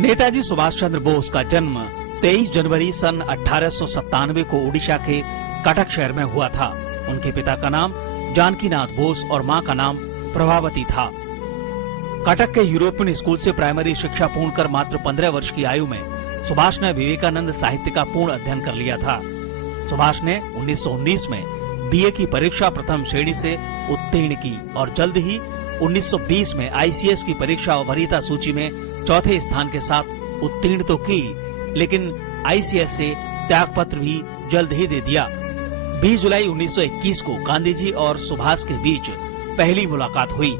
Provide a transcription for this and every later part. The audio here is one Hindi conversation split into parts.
नेताजी सुभाष चंद्र बोस का जन्म 23 जनवरी सन 1897 को उड़ीसा के कटक शहर में हुआ था। उनके पिता का नाम जानकीनाथ बोस और मां का नाम प्रभावती था। कटक के यूरोपियन स्कूल से प्राइमरी शिक्षा पूर्ण कर मात्र 15 वर्ष की आयु में सुभाष ने विवेकानंद साहित्य का पूर्ण अध्ययन कर लिया था। सुभाष ने 1919 में बीए की परीक्षा प्रथम श्रेणी से उत्तीर्ण की और जल्द ही 1920 में आईसीएस की परीक्षा वरीयता सूची में चौथे स्थान के साथ उत्तीर्ण तो की, लेकिन आईसीएस से त्यागपत्र भी जल्द ही दे दिया। 20 जुलाई 1921 को गांधी जी और सुभाष के बीच पहली मुलाकात हुई।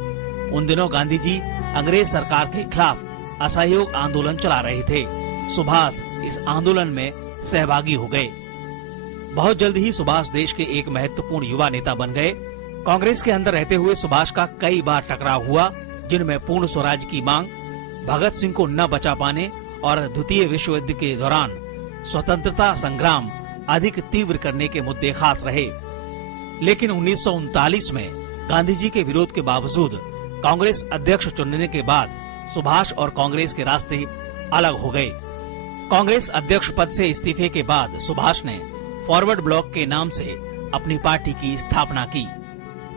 उन दिनों गांधी जी अंग्रेज सरकार के खिलाफ असहयोग आंदोलन चला रहे थे। सुभाष इस आंदोलन में सहभागी हो गए। बहुत जल्द ही सुभाष देश के एक महत्वपूर्ण युवा नेता बन गए। कांग्रेस के अंदर रहते हुए सुभाष का कई बार टकराव हुआ, जिनमें पूर्ण स्वराज की मांग, भगत सिंह को न बचा पाने और द्वितीय विश्व युद्ध के दौरान स्वतंत्रता संग्राम अधिक तीव्र करने के मुद्दे खास रहे। लेकिन 1939 में गांधी जी के विरोध के बावजूद कांग्रेस अध्यक्ष चुनने के बाद सुभाष और कांग्रेस के रास्ते अलग हो गए। कांग्रेस अध्यक्ष पद से इस्तीफे के बाद सुभाष ने फॉरवर्ड ब्लॉक के नाम से अपनी पार्टी की स्थापना की।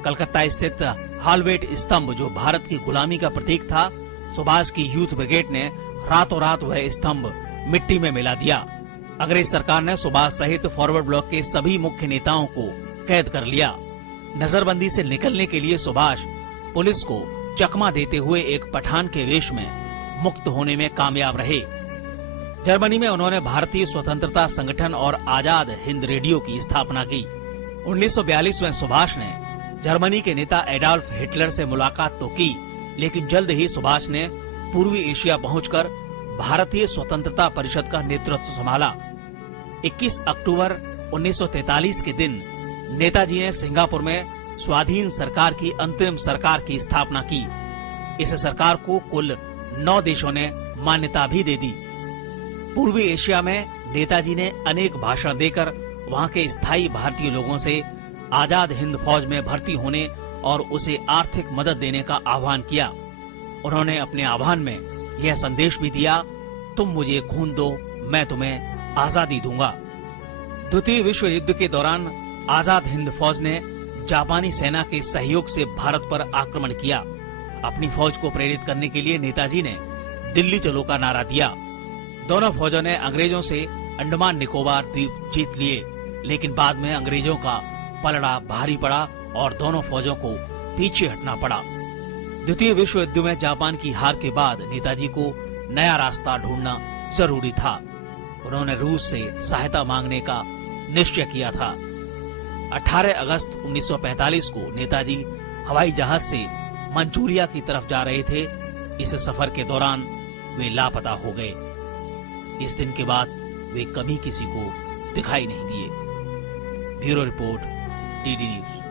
कलकत्ता स्थित हालवेट स्तंभ, जो भारत की गुलामी का प्रतीक था, सुभाष की यूथ ब्रिगेड ने रातों रात वह स्तंभ मिट्टी में मिला दिया। अंग्रेज सरकार ने सुभाष सहित फॉरवर्ड ब्लॉक के सभी मुख्य नेताओं को कैद कर लिया। नजरबंदी से निकलने के लिए सुभाष पुलिस को चकमा देते हुए एक पठान के वेश में मुक्त होने में कामयाब रहे। जर्मनी में उन्होंने भारतीय स्वतंत्रता संगठन और आजाद हिंद रेडियो की स्थापना की। 1942 में सुभाष ने जर्मनी के नेता एडॉल्फ हिटलर से मुलाकात तो की, लेकिन जल्द ही सुभाष ने पूर्वी एशिया पहुंचकर भारतीय स्वतंत्रता परिषद का नेतृत्व संभाला। 21 अक्टूबर 1943 के दिन नेताजी ने सिंगापुर में स्वाधीन सरकार की अंतरिम सरकार की स्थापना की। इस सरकार को कुल 9 देशों ने मान्यता भी दे दी। पूर्वी एशिया में नेताजी ने अनेक भाषण देकर वहां के स्थायी भारतीय लोगों से आजाद हिंद फौज में भर्ती होने और उसे आर्थिक मदद देने का आह्वान किया। उन्होंने अपने आह्वान में यह संदेश भी दिया, तुम मुझे खून दो, मैं तुम्हें आजादी दूंगा। द्वितीय विश्व युद्ध के दौरान आजाद हिंद फौज ने जापानी सेना के सहयोग से भारत पर आक्रमण किया। अपनी फौज को प्रेरित करने के लिए नेताजी ने दिल्ली चलो का नारा दिया। दोनों फौजों ने अंग्रेजों से अंडमान निकोबार द्वीप जीत लिए, लेकिन बाद में अंग्रेजों का पलड़ा भारी पड़ा और दोनों फौजों को पीछे हटना पड़ा। द्वितीय विश्व युद्ध में जापान की हार के बाद नेताजी को नया रास्ता ढूंढना जरूरी था। उन्होंने रूस से सहायता मांगने का निश्चय किया था। 18 अगस्त 1945 को नेताजी हवाई जहाज से मंचूरिया की तरफ जा रहे थे। इस सफर के दौरान वे लापता हो गए। इस दिन के बाद वे कभी किसी को दिखाई नहीं दिए। Bureau report, DD news.